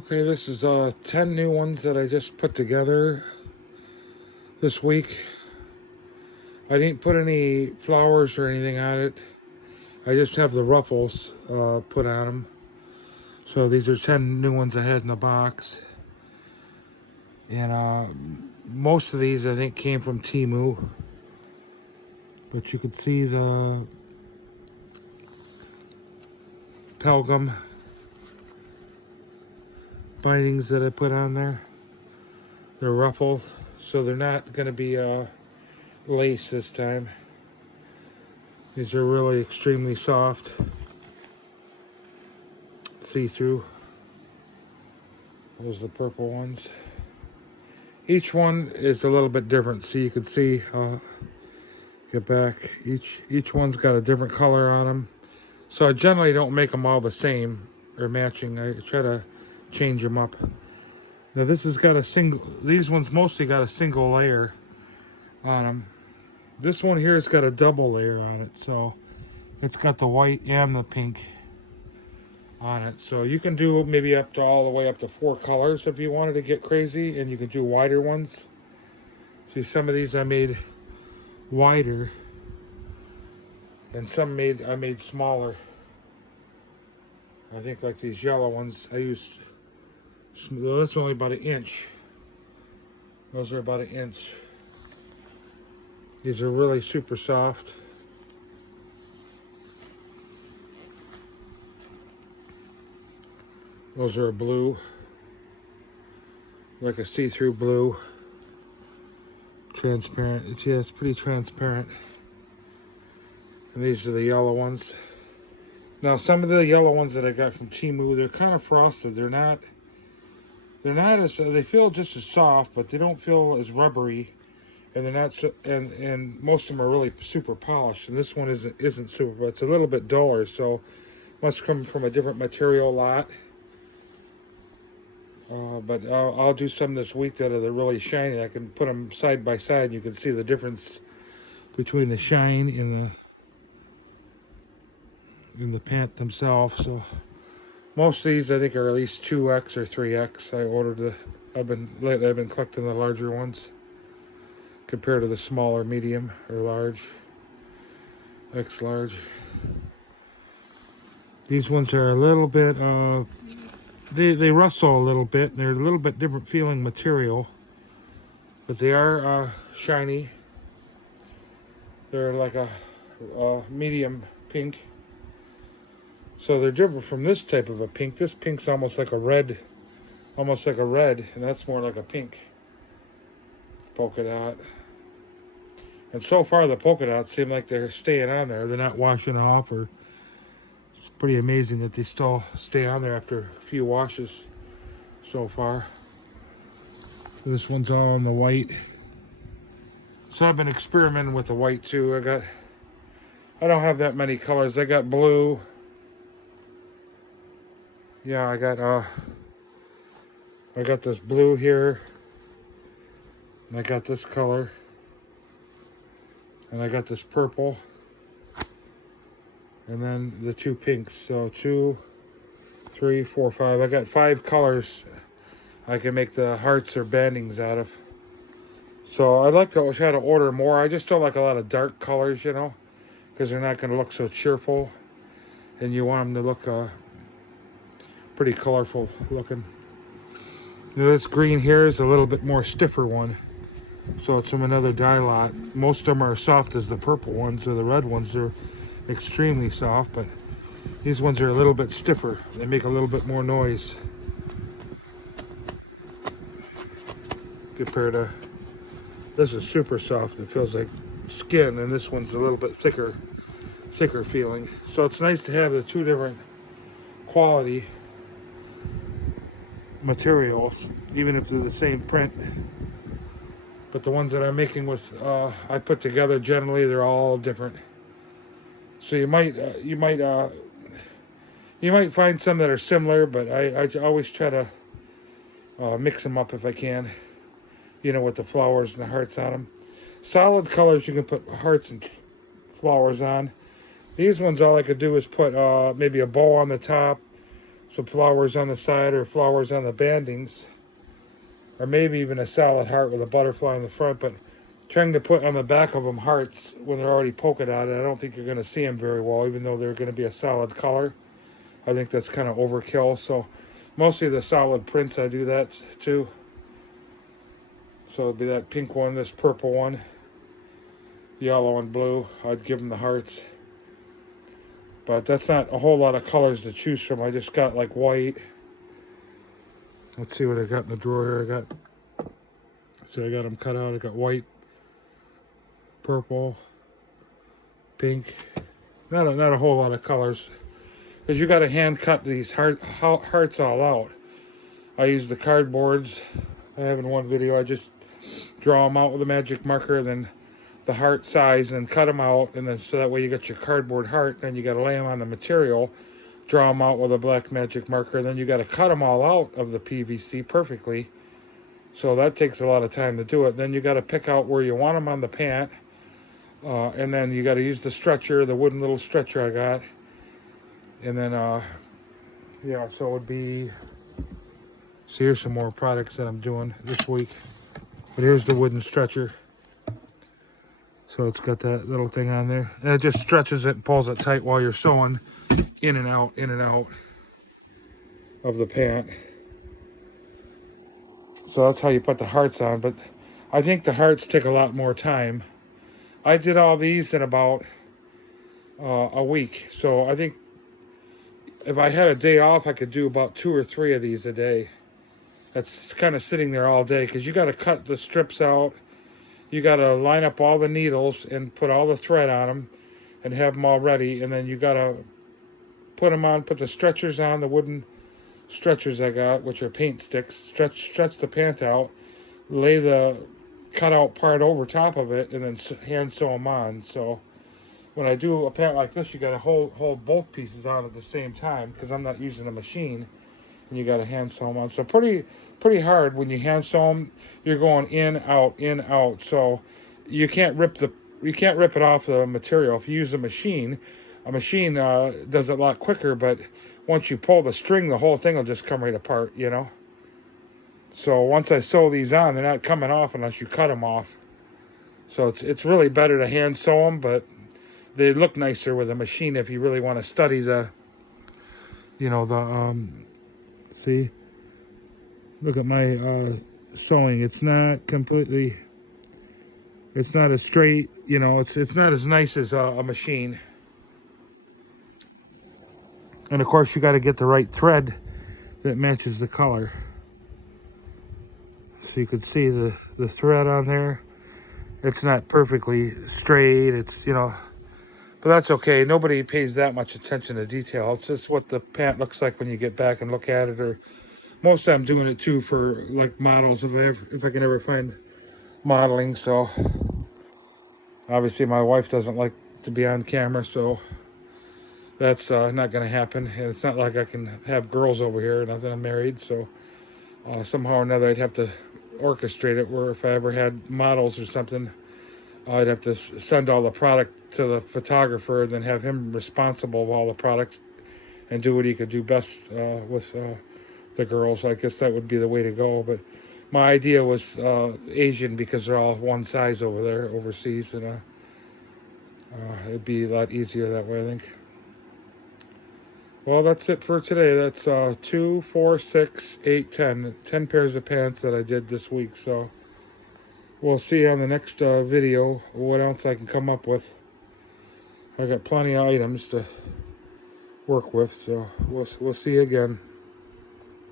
Okay, this is 10 new ones that I just put together this week. I didn't put any flowers or anything on it. I just have the ruffles put on them. So these are 10 new ones I had in the box. And most of these I think came from Temu. But you could see the palgum bindings that I put on there. They're ruffled, so they're not going to be lace this time. These are really extremely soft, see-through. Those are the purple ones. Each one is a little bit different, so you can see. Get back. Each one's got a different color on them. So I generally don't make them all the same or matching. I try to change them up. Now this has got a single. These ones mostly got a single layer on them. This one here has got a double layer on it, so it's got the white and the pink on it. So you can do maybe up to all the way up to 4 colors if you wanted to get crazy, and you can do wider ones. See, some of these I made wider, and some I made smaller. I think like these yellow ones I used. That's only about 1 inch. Those are about 1 inch. These are really super soft. Those are a blue, like a see-through blue, transparent. It's pretty transparent. And these are the yellow ones. Now some of the yellow ones that I got from Temu, they're kind of frosted. They're not as, they feel just as soft, but they don't feel as rubbery, and they're not so, and most of them are really super polished. And this one isn't super, but it's a little bit duller, so must come from a different material lot. But I'll do some this week that are really shiny. I can put them side by side, and you can see the difference between the shine in the pant themselves. So most of these I think are at least 2x or 3x. I ordered I've been collecting the larger ones compared to the smaller, medium or large, X large. These ones are a little bit they rustle a little bit. They're a little bit different feeling material, but they are shiny. They're like a medium pink. So they're different from this type of a pink. This pink's almost like a red, and that's more like a pink polka dot. And so far the polka dots seem like they're staying on there. They're not washing off, or it's pretty amazing that they still stay on there after a few washes so far. This one's all in the white. So I've been experimenting with the white too. I don't have that many colors. I got blue. Yeah, I got this blue here. I got this color. And I got this purple. And then the 2 pinks. So 2, 3, 4, 5. I got 5 colors I can make the hearts or bandings out of. So I'd like to try to order more. I just don't like a lot of dark colors, you know, because they're not going to look so cheerful. And you want them to look pretty colorful looking. Now this green here is a little bit more stiffer one. So it's from another dye lot. Most of them are soft as the purple ones, or the red ones. They're extremely soft, but these ones are a little bit stiffer. They make a little bit more noise compared to this. Is super soft. It feels like skin, and this one's a little bit thicker feeling. So it's nice to have the 2 different quality materials, even if they're the same print. But the ones that I'm making with I put together, generally they're all different. So you might find some that are similar, but I always try to mix them up if I can, you know, with the flowers and the hearts on them. Solid colors you can put hearts and flowers on. These ones, all I could do is put maybe a bow on the top, some flowers on the side or flowers on the bandings, or maybe even a solid heart with a butterfly in the front. But trying to put on the back of them hearts when they're already polka dotted, I don't think you're going to see them very well, even though they're going to be a solid color. I think that's kind of overkill. So mostly the solid prints I do that too. So it'll be that pink one, this purple one, yellow and blue. I'd give them the hearts. But that's not a whole lot of colors to choose from. I just got like white. Let's see what I got in the drawer here. I got them cut out. I got white, purple, pink. Not a whole lot of colors, because you got to hand cut these hearts all out. I use the cardboards. I have in one video. I just draw them out with a magic marker, and then the heart size, and cut them out, and then so that way you got your cardboard heart. Then you got to lay them on the material, draw them out with a black magic marker, and then you got to cut them all out of the PVC perfectly. So that takes a lot of time to do it. Then you got to pick out where you want them on the pant, and then you got to use the stretcher, the wooden little stretcher I got, and then yeah. So it would be. So here's some more products that I'm doing this week. But here's the wooden stretcher. So it's got that little thing on there. And it just stretches it and pulls it tight while you're sewing in and out of the pant. So that's how you put the hearts on. But I think the hearts take a lot more time. I did all these in about a week. So I think if I had a day off, I could do about 2 or 3 of these a day. That's kind of sitting there all day, because you got to cut the strips out. You got to line up all the needles and put all the thread on them and have them all ready. And then you got to put them on, put the stretchers on, the wooden stretchers I got, which are paint sticks. Stretch the pant out, lay the cut out part over top of it, and then hand sew them on. So when I do a pant like this, you got to hold both pieces on at the same time, because I'm not using a machine. And you got to hand sew them on. So pretty hard when you hand sew them. You're going in, out. So you can't rip it off the material. If you use a machine does it a lot quicker. But once you pull the string, the whole thing will just come right apart. You know. So once I sew these on, they're not coming off unless you cut them off. So it's really better to hand sew them, but they look nicer with a machine if you really want to study the, see, look at my sewing. It's not as straight, it's not as nice as a machine. And of course you got to get the right thread that matches the color. So you can see the thread on there. It's not perfectly straight, but that's okay. Nobody pays that much attention to detail. It's just what the pant looks like when you get back and look at it. Or most of I'm doing it too for like models, if I can ever find modeling. So obviously my wife doesn't like to be on camera, so that's not going to happen. And it's not like I can have girls over here or nothing. I'm married, so somehow or another I'd have to orchestrate it, where if I ever had models or something, I'd have to send all the product to the photographer and then have him responsible of all the products and do what he could do best with the girls. I guess that would be the way to go. But my idea was Asian, because they're all one size over there overseas, and it'd be a lot easier that way, I think. Well, that's it for today. That's 2, 4, 6, 8, 10 pairs of pants that I did this week. So we'll see on the next video what else I can come up with. I got plenty of items to work with, so we'll see you again.